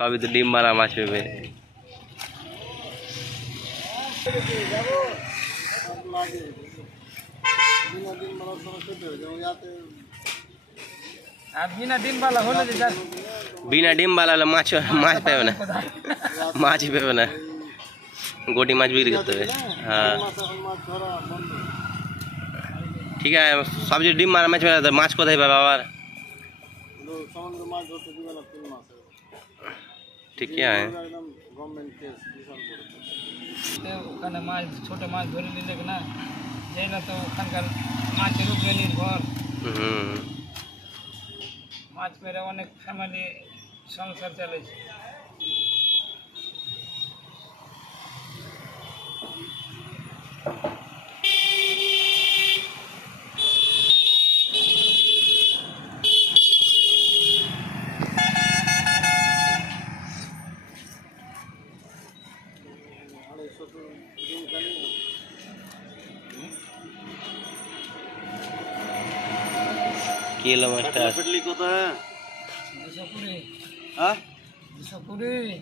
সবই তো ডিম মারা মাছ পেবে। बिना डिम वाला माछ माछ पेबे ना, माछ ही पेबे ना, गोटी माछ बिक्री करते हुए। हाँ ठीक है, सब जो डिम मारा माछ पेबे तो माछ कोথায় পাবে আবার? ठीक है ওখানে মাছ ছোট মাছ ধরে নিলে না যাই না তো ওখানকার মাছের উপরে নির্ভর। মাছ মেরে অনেক ফ্যামিলি সংসার চলেছে। কিলো মাছটা ফেটলি কত? 220। হ্যাঁ 220।